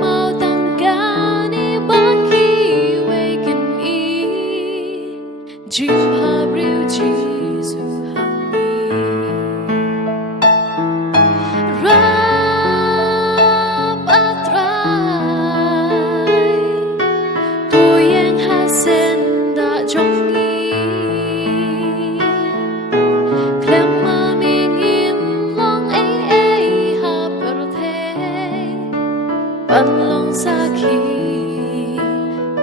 mau tăng ca ni bác khi về kinh ý chim hà riu chi su hằng ni rap atrai tôi yang ha sen đã trong ý klem mà mình in long ấy ha per thế ban long sa khi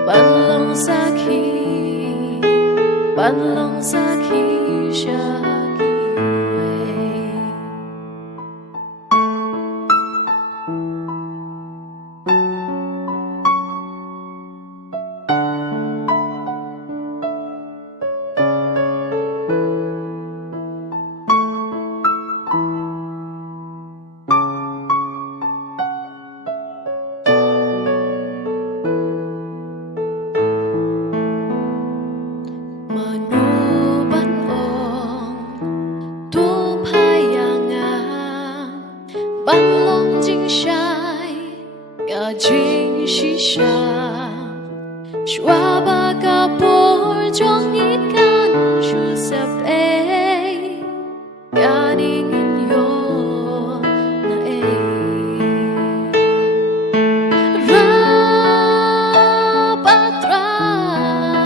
ban long sa khi ban long sa khi sha khi về ban long chính sai cả chính sĩ sa xóa ba cả bor trong ít can chu sep e cả ninh in yo na e ra ba trai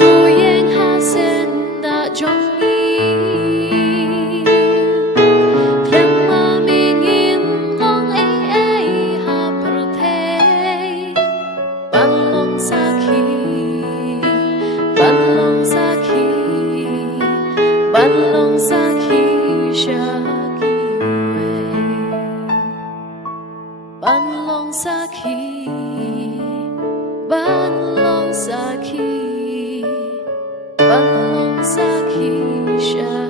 tôi yang ha sen đã trong ban long sa khi sha khi về ban long sa khi ban long sa khi ban long sa khi sha